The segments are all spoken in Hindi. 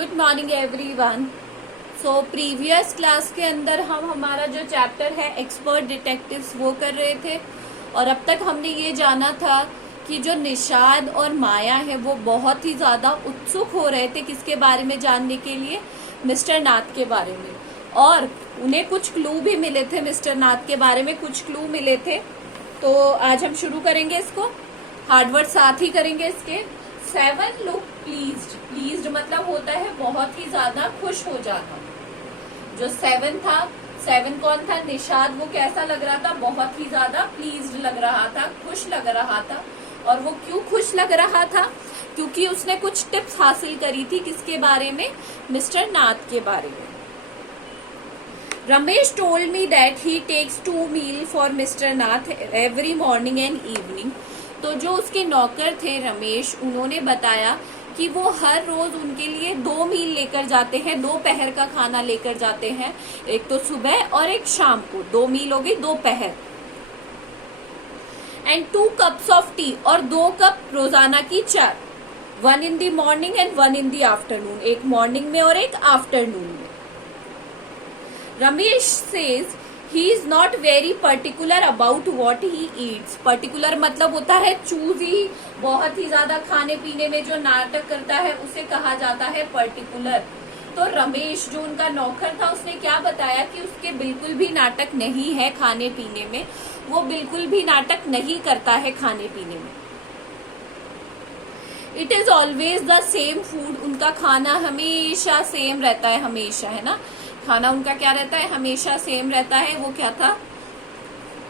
Good morning everyone. So previous class के अंदर हम हमारा जो चैप्टर है एक्सपर्ट डिटेक्टिव्स वो कर रहे थे और अब तक हमने ये जाना था कि जो निषाद और माया है वो बहुत ही ज्यादा उत्सुक हो रहे थे किसके बारे में जानने के लिए, मिस्टर नाथ के बारे में। और उन्हें कुछ क्लू भी मिले थे, मिस्टर नाथ के बारे में कुछ क्लू मिले थे। तो आज हम शुरू करेंगे इसको, हार्डवर्ड साथ ही करेंगे इसके। 7 लुक प्लीज्ड। प्लीज्ड मतलब होता है बहुत ही ज्यादा खुश हो जाना। जो 7 था, 7 कौन था? निषाद। वो कैसा लग रहा था? बहुत ही ज्यादा प्लीज्ड लग रहा था, खुश लग रहा था। और वो क्यों खुश लग रहा था? क्योंकि उसने कुछ टिप्स हासिल करी थी किसके बारे में? मिस्टर नाथ के बारे में। Ramesh told me that he takes 2 meal for mister Nath every morning and evening. तो जो उसके नौकर थे रमेश, उन्होंने बताया कि वो हर रोज उनके लिए 2 मील लेकर जाते हैं, दोपहर का खाना लेकर जाते हैं, एक तो सुबह और एक शाम को। 2 मील हो गई दोपहर। एंड 2 कप्स ऑफ टी, और 2 कप रोजाना की चाय। 1 in the morning and 1 in the afternoon, एक मॉर्निंग में और एक आफ्टरनून में। Ramesh says he is not very particular about what he eats। Particular मतलब होता है चूजी, बहुत ही ज्यादा खाने पीने में जो नाटक करता है उसे कहा जाता है पर्टिकुलर। तो रमेश जो उनका नौकर था उसने क्या बताया कि उसके बिल्कुल भी नाटक नहीं है खाने पीने में, वो बिल्कुल भी नाटक नहीं करता है खाने पीने में। It is always the same food. उनका खाना हमेशा सेम रहता है, हमेशा, है ना। खाना उनका क्या रहता है? हमेशा सेम रहता है। वो क्या था?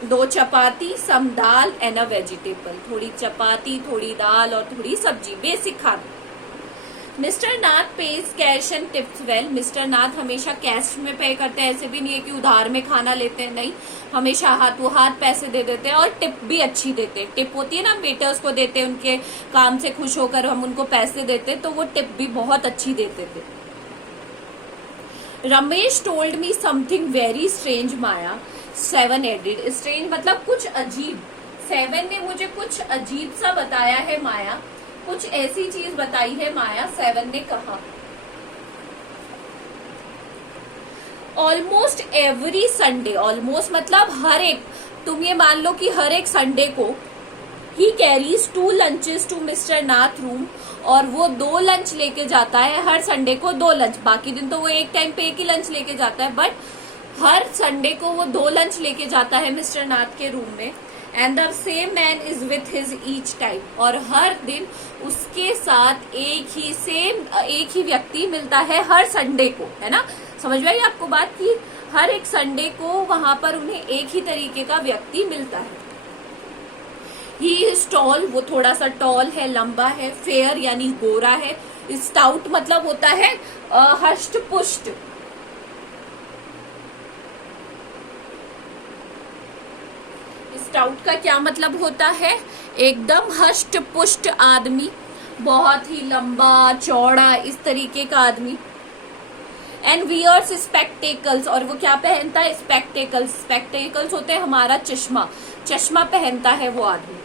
2 चपाती, सम दाल एंड अ वेजिटेबल। थोड़ी चपाती, थोड़ी दाल और थोड़ी सब्जी, बेसिक खाना। Mister Nath pays cash and tips well. Mister Nath हमेशा कैश में पे करते हैं, ऐसे भी नहीं है कि उधार में खाना लेते हैं, नहीं, हमेशा हाथों हाथ पैसे दे देते हैं और टिप भी अच्छी देते हैं। टिप होती है ना, वेटर्स को देते हैं, उनके काम से खुश होकर हम उनको पैसे देते हैं, तो वो टिप भी बहुत अच्छी देते थे। Ramesh told me something very strange Maya, 7 added. Strange मतलब कुछ अजीब। 7 ने मुझे कुछ अजीब सा बताया है माया, कुछ ऐसी चीज बताई है माया, 7 ने कहा। ऑलमोस्ट एवरी संडे, ऑलमोस्ट मतलब हर एक, तुम ये मान लो कि हर एक संडे को he carries 2 lunches to mister Nath room, और वो 2 लंच लेके जाता है हर संडे को, 2 लंच। बाकी दिन तो वो एक टाइम पे एक ही लंच लेके जाता है, बट हर संडे को वो 2 लंच लेके जाता है मिस्टर नाथ के रूम में। And the same man is with his each time, और हर दिन उसके साथ एक ही व्यक्ति मिलता है हर संडे को, है ना। समझ में आई आपको बात की? हर एक संडे को वहां पर उन्हें एक ही तरीके का व्यक्ति मिलता है। ही इज टॉल, वो थोड़ा सा टॉल है, लंबा है। फेयर यानी गोरा है। स्टाउट मतलब होता है हष्ट पुष्ट। स्टाउट का क्या मतलब होता है? एकदम हष्ट पुष्ट आदमी, बहुत ही लंबा चौड़ा, इस तरीके का आदमी। एंड वियर्स स्पेक्टेकल्स, और वो क्या पहनता है? स्पेक्टेकल्स। स्पेक्टेकल्स होते हैं हमारा चश्मा, चश्मा पहनता है वो आदमी।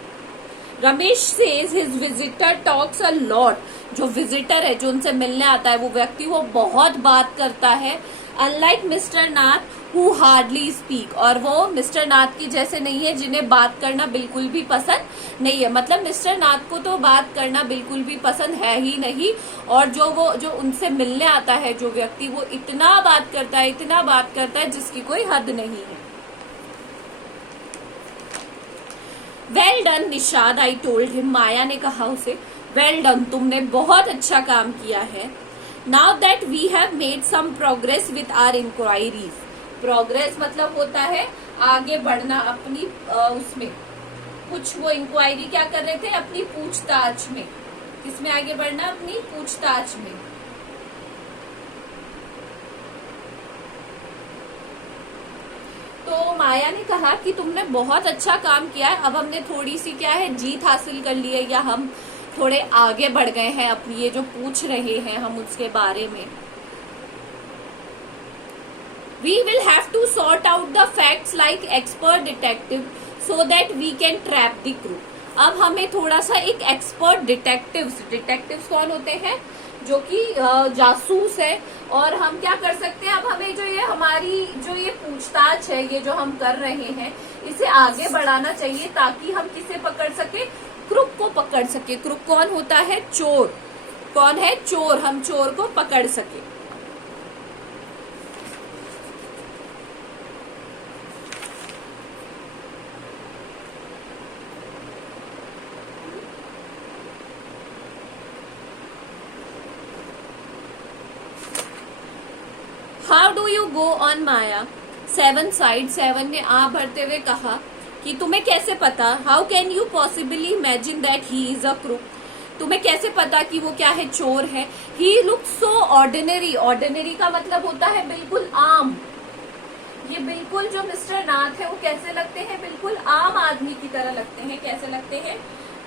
Ramesh says his visitor talks a lot. जो विजिटर है, जो उनसे मिलने आता है वो व्यक्ति, वो बहुत बात करता है। Unlike mister Nath who hardly speak, और वो मिस्टर नाथ की जैसे नहीं है जिन्हें बात करना बिल्कुल भी पसंद नहीं है। मतलब मिस्टर नाथ को तो बात करना बिल्कुल भी पसंद है ही नहीं, और जो उनसे मिलने आता है जो व्यक्ति, वो इतना बात करता है, इतना बात करता है जिसकी कोई हद नहीं है। Well done Nishad, I told him. Maya ने कहा उसे, वेल डन, तुमने बहुत अच्छा काम किया है। Now that we have made some progress with our inquiries. Progress मतलब होता है आगे बढ़ना अपनी उसमें कुछ, वो इंक्वायरी क्या कर रहे थे? अपनी पूछताछ में। किसमें आगे बढ़ना? अपनी पूछताछ में। तो माया ने कहा कि तुमने बहुत अच्छा काम किया है, अब हमने थोड़ी सी क्या है, जीत हासिल कर ली है, या हम थोड़े आगे बढ़ गए हैं अपनी ये जो पूछ रहे हैं हम उसके बारे में। We will have to sort out the facts like expert detective so that we can trap the crew। अब हमें थोड़ा सा एक एक्सपर्ट डिटेक्टिव्स कौन होते हैं? जो कि जासूस है। और हम क्या कर सकते हैं, अब हमें जो ये हमारी जो ये पूछताछ है, ये जो हम कर रहे हैं, इसे आगे बढ़ाना चाहिए ताकि हम किसे पकड़ सके, क्रुक को पकड़ सके। क्रुक कौन होता है, चोर। कौन है, चोर। हम चोर को पकड़ सके। How do you go on Maya. 7 side 7 ने आ भरते हुए कहा कि तुम्हें कैसे पता, how can you possibly imagine that he is a crook. तुम्हें कैसे पता कि वो क्या है, चोर है। ही लुक सो ऑर्डिनरी। ऑर्डिनरी का मतलब होता है बिल्कुल आम। ये बिल्कुल जो मिस्टर नाथ है वो कैसे लगते हैं, बिल्कुल आम आदमी की तरह लगते हैं। कैसे लगते हैं,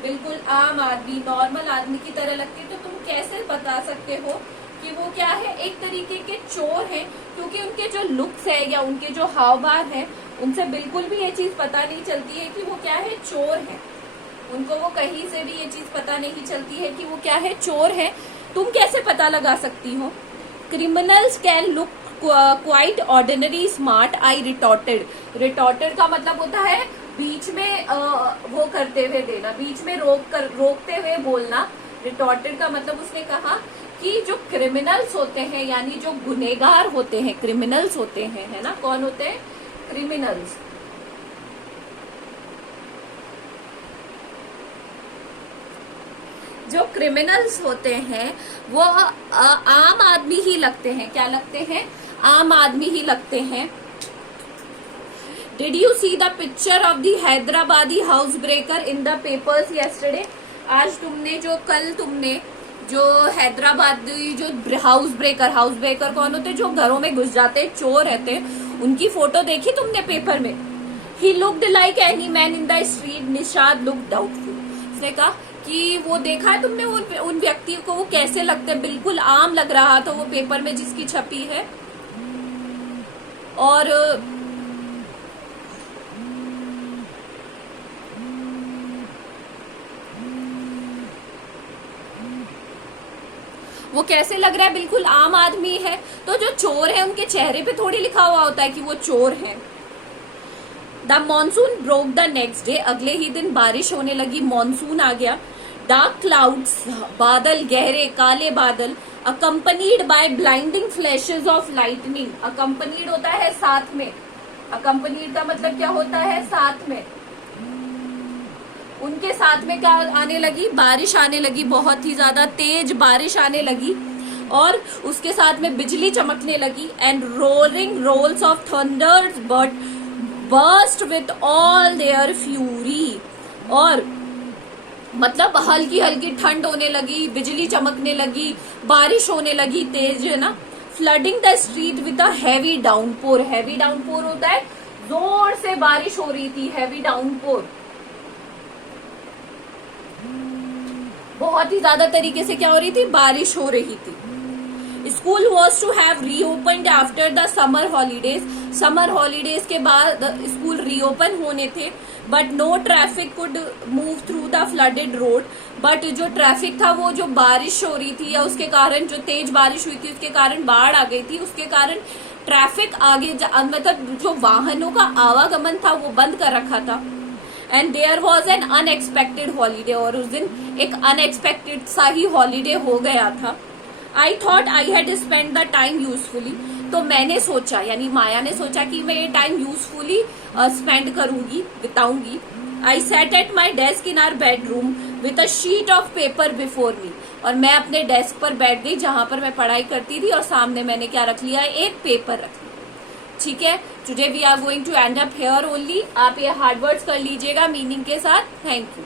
बिल्कुल आम आदमी, नॉर्मल आदमी की तरह लगते हैं। तो तुम कैसे बता सकते हो कि वो क्या है, एक तरीके के चोर हैं, क्योंकि उनके जो लुक्स है या उनके जो हाव भाव है, उनसे बिल्कुल भी ये चीज पता नहीं चलती है कि वो क्या है, चोर है। उनको वो कहीं से भी ये चीज पता नहीं चलती है कि वो क्या है, चोर है। तुम कैसे पता लगा सकती हो। Criminals can look quite ordinary smart, I retorted. Retorted का मतलब होता है बीच में वो करते हुए देना, बीच में रोकते हुए बोलना। रिटॉर्टेड का मतलब उसने कहा कि जो क्रिमिनल्स होते हैं, यानी जो गुनेगार होते हैं, क्रिमिनल्स होते हैं, है ना, कौन होते हैं, क्रिमिनल्स। जो क्रिमिनल्स होते हैं वो आम आदमी ही लगते हैं। क्या लगते हैं, आम आदमी ही लगते हैं। Did you see the picture of the Hyderabadi house breaker in the papers yesterday. आज तुमने जो हैदराबादी जो हाउस ब्रेकर कौन होते हैं, जो घरों में घुस जाते हैं, चोर रहते हैं, उनकी फोटो देखी तुमने पेपर में। He looked like any man in the street, Nishad look doubtful. उसने कहा कि वो देखा है तुमने उन व्यक्ति को, वो कैसे लगते हैं, बिल्कुल आम लग रहा था वो पेपर में जिसकी छपी है। और वो कैसे लग रहा है, बिल्कुल आम आदमी है। तो जो चोर है उनके चेहरे पे थोड़ी लिखा हुआ होता है कि वो चोर है। The monsoon broke the next day, अगले ही दिन बारिश होने लगी, मॉनसून आ गया। डार्क क्लाउड्स, बादल, गहरे काले बादल, accompanied by blinding flashes of lightning. Accompanied होता है साथ में, अकम्पनीड का मतलब क्या होता है, साथ में। उनके साथ में क्या आने लगी, बारिश आने लगी, बहुत ही ज्यादा तेज बारिश आने लगी, और उसके साथ में बिजली चमकने लगी। And rolling rolls of thunder but burst with all their fury. और मतलब हल्की हल्की ठंड होने लगी, बिजली चमकने लगी, बारिश होने लगी तेज, है ना। Flooding the street with a heavy downpour. Heavy downpour होता है जोर से बारिश हो रही थी, हैवी डाउनपोर। बहुत ही ज्यादा तरीके से क्या हो रही थी, बारिश हो रही थी। School was to have reopened after the summer holidays. Summer holidays के बाद स्कूल रीओपन होने थे, but no traffic could move through the flooded road. But जो ट्रैफिक था, वो जो बारिश हो रही थी या उसके कारण, जो तेज बारिश हुई थी उसके कारण बाढ़ आ गई थी, उसके कारण ट्रैफिक आगे मतलब जो वाहनों का आवागमन था वो बंद कर रखा था। And there was an unexpected holiday, और उस दिन एक अनएक्सपेक्टेड सा ही हॉलीडे हो गया था। I thought I had spend the time usefully. तो मैंने सोचा, यानी माया ने सोचा कि मैं ये टाइम यूजफुली स्पेंड करूंगी, बिताऊंगी। I set at my desk in our bedroom with a sheet of paper before me. और मैं अपने डेस्क पर बैठ गई जहां पर मैं पढ़ाई करती थी, और सामने मैंने क्या रख लिया, एक पेपर रख लिया। ठीक है, today we are going to end up here only. आप ये हार्ड वर्ड्स कर लीजिएगा मीनिंग के साथ। Thank you.